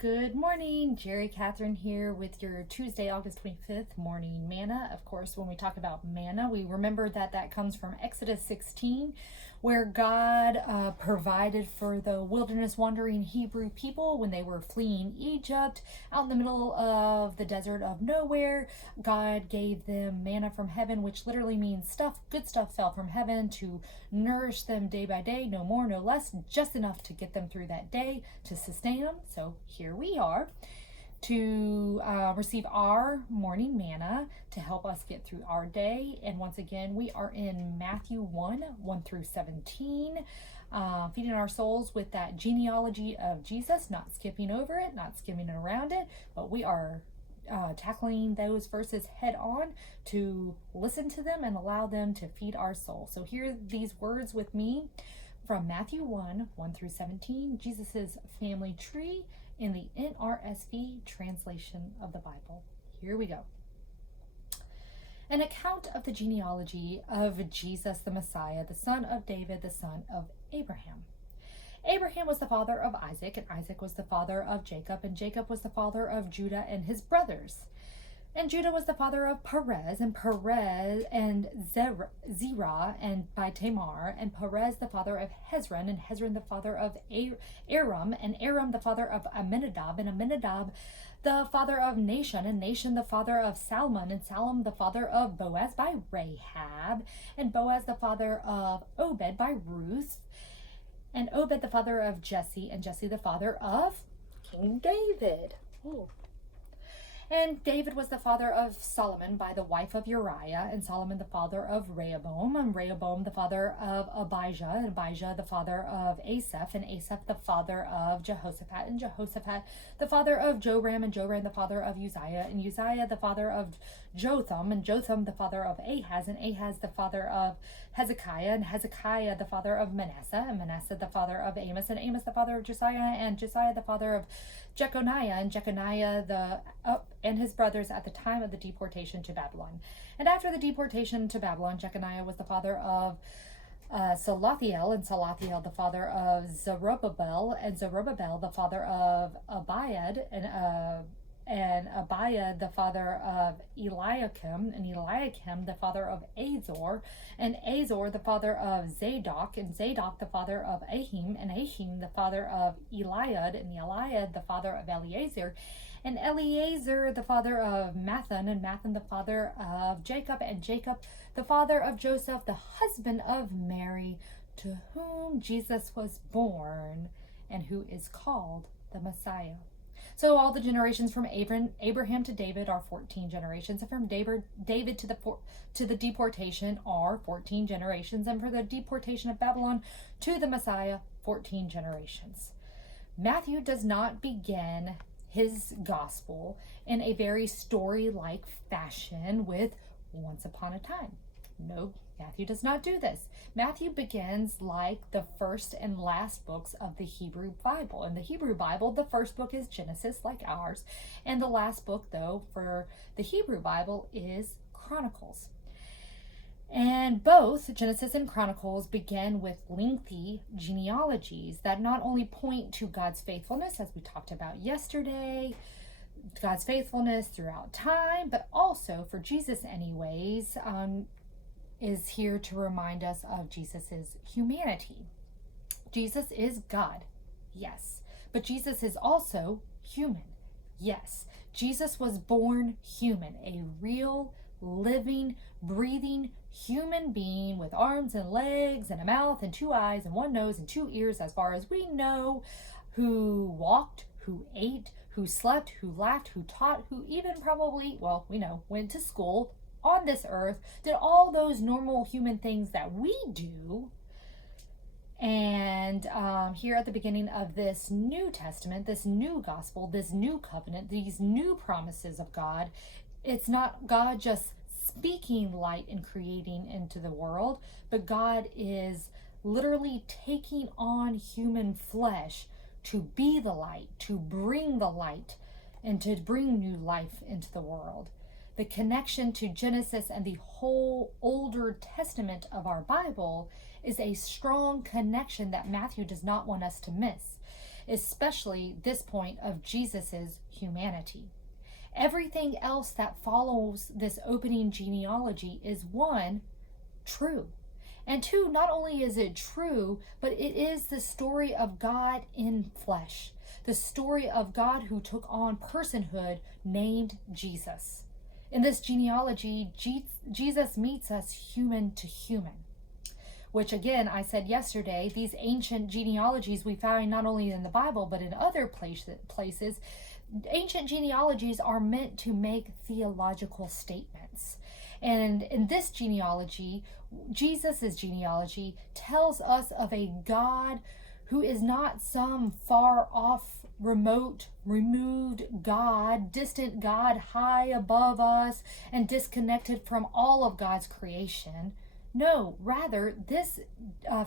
Good morning, Jerry Catherine here with your Tuesday, August 25th morning manna. Of course, when we talk about manna, we remember that comes from Exodus 16, where God provided for the wilderness wandering Hebrew people when they were fleeing Egypt out in the middle of the desert of nowhere. God gave them manna from heaven, which literally means good stuff fell from heaven to nourish them day by day, no more, no less, just enough to get them through that day to sustain them. So here we are to receive our morning manna to help us get through our day. And once again, we are in Matthew 1 through 17, feeding our souls with that genealogy of Jesus, not skipping over it, not skimming around it, but we are tackling those verses head on to listen to them and allow them to feed our soul. So hear these words with me from Matthew 1 through 17, Jesus's family tree in the NRSV translation of the Bible. Here we go. An account of the genealogy of Jesus the Messiah, the son of David, the son of Abraham. Abraham was the father of Isaac, and Isaac was the father of Jacob, and Jacob was the father of Judah and his brothers. And Judah was the father of Perez, and Perez and Zerah, and by Tamar, and Perez the father of Hezron, and Hezron the father of Aram, and Aram the father of Amminadab, and Amminadab the father of Nahshon, and Nahshon the father of Salmon, and Salmon the father of Boaz by Rahab, and Boaz the father of Obed by Ruth, and Obed the father of Jesse, and Jesse the father of King David. Ooh. And David was the father of Solomon by the wife of Uriah, and Solomon the father of Rehoboam, and Rehoboam the father of Abijah, and Abijah the father of Asaph, and Asaph the father of Jehoshaphat, and Jehoshaphat the father of Joram, and Joram the father of Uzziah, and Uzziah the father of Jotham, and Jotham the father of Ahaz, and Ahaz the father of Hezekiah, and Hezekiah the father of Manasseh, and Manasseh the father of Amos, and Amos the father of Josiah, and Josiah the father of Jeconiah, and Jeconiah and his brothers at the time of the deportation to Babylon. And after the deportation to Babylon, Jeconiah was the father of Salathiel, and Salathiel the father of Zerubbabel, and Zerubbabel the father of Abiad, and Abiad the father of Eliakim, and Eliakim the father of Azor, and Azor the father of Zadok, and Zadok the father of Ahim, and Ahim the father of Eliad, and Eliad the father of Eleazar, and Eleazar the father of Mathan, and Mathan the father of Jacob, and Jacob the father of Joseph, the husband of Mary, to whom Jesus was born, and who is called the Messiah. So all the generations from Abraham to David are 14 generations, and from David to the deportation are 14 generations, and for the deportation of Babylon to the Messiah, 14 generations. Matthew does not begin his gospel in a very story-like fashion with once upon a time. No, Matthew does not do this. Matthew begins like the first and last books of the Hebrew Bible. In the Hebrew Bible, the first book is Genesis, like ours, and the last book, though, for the Hebrew Bible is Chronicles. And both Genesis and Chronicles begin with lengthy genealogies that not only point to God's faithfulness, as we talked about yesterday, God's faithfulness throughout time, but also for Jesus anyways, is here to remind us of Jesus's humanity. Jesus is God, yes, but Jesus is also human, yes. Jesus was born human, a real, living, breathing human being with arms and legs and a mouth and 2 eyes and 1 nose and 2 ears, as far as we know, who walked, who ate, who slept, who laughed, who taught, who even probably, well, we know, went to school on this earth, did all those normal human things that we do. And here at the beginning of this New Testament, this new gospel, this new covenant, these new promises of God, it's not God just speaking light and creating into the world, but God is literally taking on human flesh to be the light, to bring the light, and to bring new life into the world. The connection to Genesis and the whole older testament of our Bible is a strong connection that Matthew does not want us to miss. especially this point of Jesus's humanity. Everything else that follows this opening genealogy is one, true. And two, not only is it true, but it is the story of God in flesh, the story of God who took on personhood named Jesus. In this genealogy, Jesus meets us human to human, which again, I said yesterday, these ancient genealogies we find not only in the Bible, but in other places. Ancient genealogies are meant to make theological statements. And in this genealogy, Jesus's genealogy tells us of a God who is not some far off, remote, removed God, distant God high above us and disconnected from all of God's creation. No, rather, this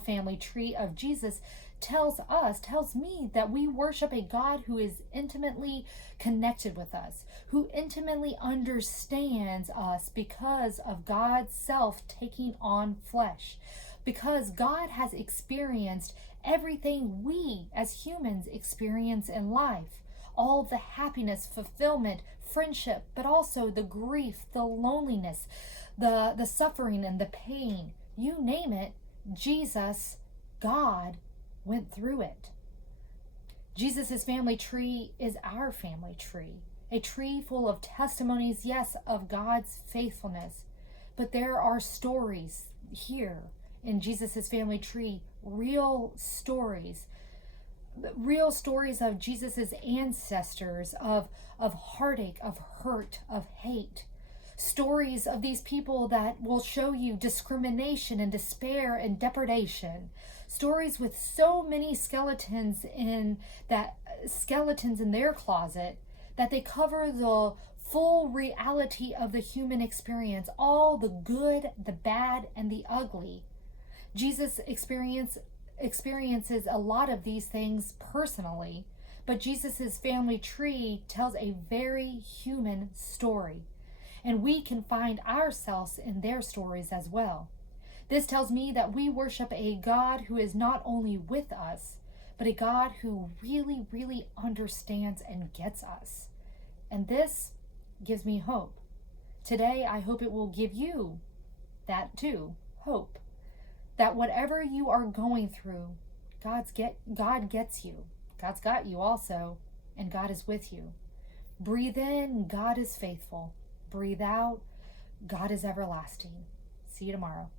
family tree of Jesus tells me that we worship a God who is intimately connected with us, who intimately understands us because of God's self taking on flesh, because God has experienced everything we as humans experience in life, all the happiness, fulfillment, friendship, but also the grief, the loneliness, the suffering and the pain, you name it, Jesus, God, went through it. Jesus' family tree is our family tree, a tree full of testimonies, yes, of God's faithfulness. But there are stories here in Jesus' family tree, real stories of Jesus' ancestors, of heartache, of hurt, of hate. Stories of these people that will show you discrimination and despair and depredation. Stories with so many skeletons in their closet that they cover the full reality of the human experience, all the good, the bad, and the ugly. Jesus experiences a lot of these things personally, but Jesus's family tree tells a very human story, and we can find ourselves in their stories as well. This tells me that we worship a God who is not only with us, but a God who really, really understands and gets us. And this gives me hope. Today, I hope it will give you that too, hope. That whatever you are going through, God gets you. God's got you also, and God is with you. Breathe in, God is faithful. Breathe out, God is everlasting. See you tomorrow.